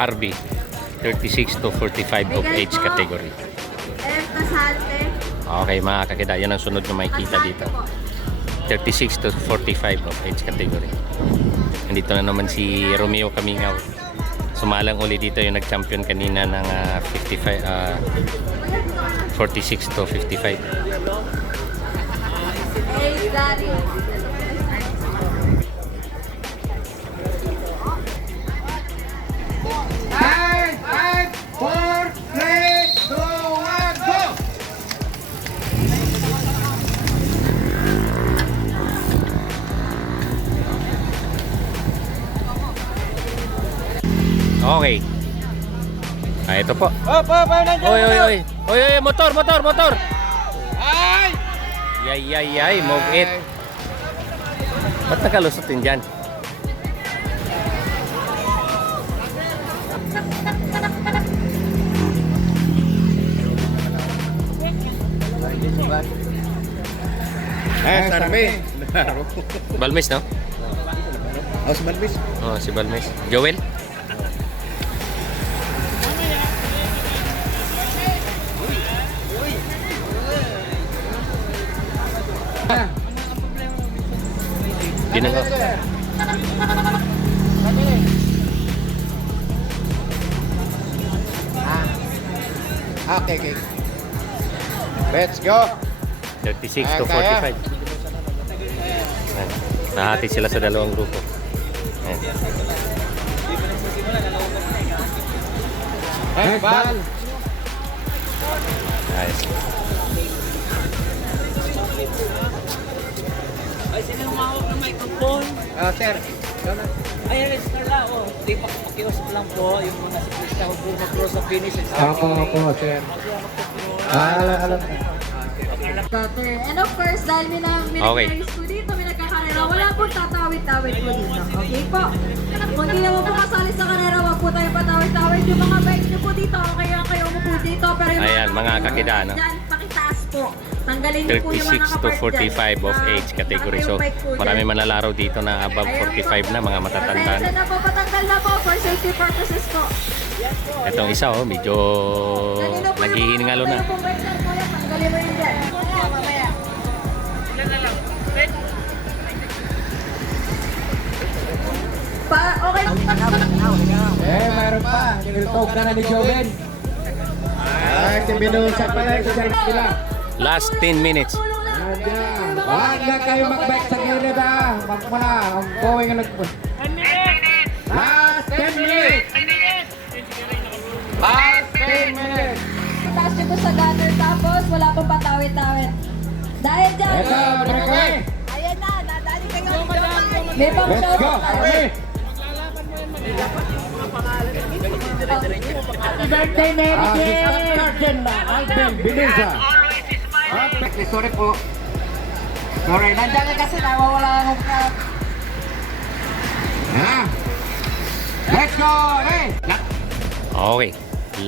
RB 36 to 45 of age category. Okay mga kakida, yan ang sunod na makikita dito. 36 to 45 of age category. Nandito na naman si Romeo Kamingaw. Sumalang uli dito yung nag-champion kanina ng 46 to 55. Okay. Ito po. Oy, oy, oy. Oy, oy, motor. Ay! Yay, move it. Ba't nakalusot din dyan? Sarami. Balmes, no? Si Balmis. Oh, si Balmes. Joel? Ginagawa. Okay. Let's go. 36 to 45. Ayan. Nahati sila sa dalawang grupo. Ayan. Bal. Ayos. Ay, sino humawak ng microphone? Sir. Ay, Carla, di pa pakiusap lang po yung mga siklista huwag po mag-cross sa finish. Ako, sir. Alam. And of course, dahil may nag-race po dito, may nagkakarera, wala pong tatawid-tawid po dito. Okay po? Kung di naman po kasali sa karera, wag po tayo patawid-tawid. Yung mga bike nyo po dito, okay lang kayo mo po dito. Pero yung Ayan, mga kakida, no? dyan, pakitaas po. Tanggalin niyo po yung mga 36 to 45 of age category. So, marami manlalaro dito na above 45 na, mga matatanda. Pasensya na po, patanggal na po for safety purposes po. Itong isa, medyo naghihingalo na. Tanggalin mo yun dyan. Mamaya. Okay lang. Mayroon pa. Nilitog na ni Joven. Si Binusa pa rin sa sila. Last 10 minutes. Huwag na kayo mag-bike sa gilid Magmula. Ang going na Last 10 minutes. Last 10 minutes. Taas nyo po sa gutter tapos wala pong patawid-tawid. Dahil dyan. Ito, breakaway. Ayan na, nadali kayo. May pang Let's go. Army. Happy birthday, Mary Jane! Captain Alvin Binusa. Sorry po. Sorry, nandiyan ka kasi nawawala akong Let's go! Hey! Okay.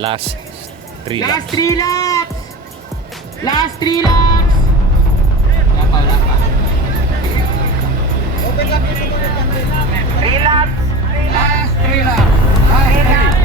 Last 3 laps. 3 laps! Last 3 laps! Wala pa. Open up yung sumunod ng 3 laps! Last 3 laps! Last 3 laps!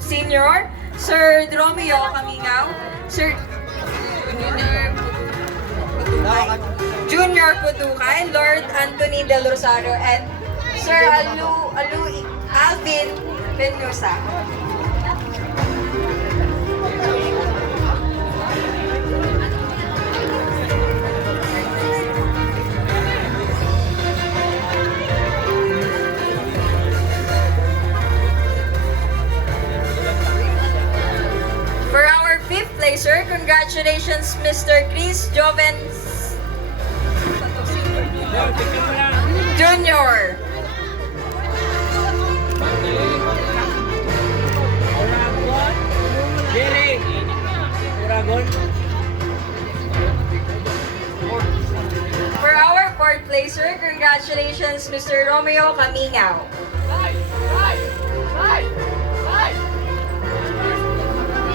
Senior, Sir Romeo Kamingaw, Sir Junior Putukay, Lord Anthony Del Rosario, and Sir Alvin Benusa. For our fifth placer, congratulations, Mr. Chris Jovens Junior. Jerry! Uragon! For our fourth placer, congratulations, Mr. Romeo Kamingaw.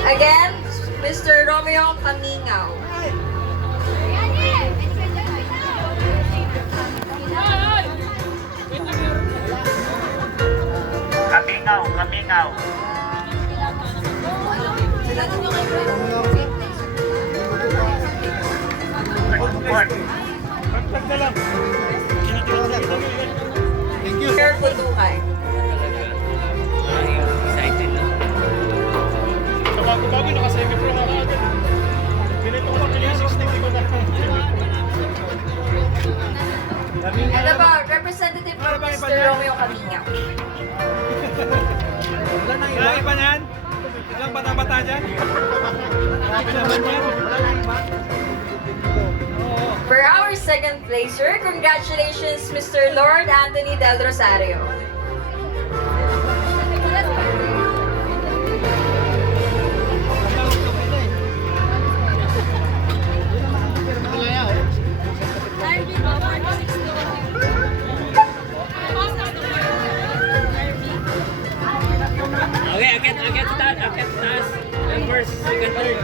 Again, Mr. Romeo Kamingaw. Kamingaw. Sir Putukay. Excited na. Bago-bago naka-semi-pro na agad. Ganito ko kaya 60 ko na. And about Representative for Mr. Romeo Kamingaw. Wala iba niyan? Ilang bata-bata dyan? Grabe naman yan. For our second placer, congratulations, Mr. Lord Anthony Del Rosario. Okay, akit taas. And first, second, third.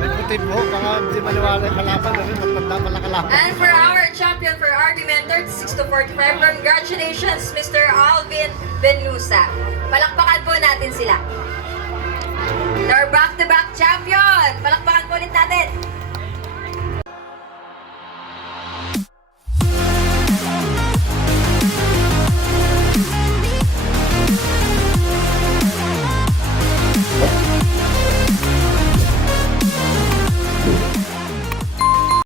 Nagputid mo, baka hindi maniwala yung kalaban. Matanda pala kalaban. And for our champion for argument 36 to 45, congratulations, Mr. Alvin Benusa. Palakpakan po natin sila. They're back-to-back champion! Palakpakan po ulit natin.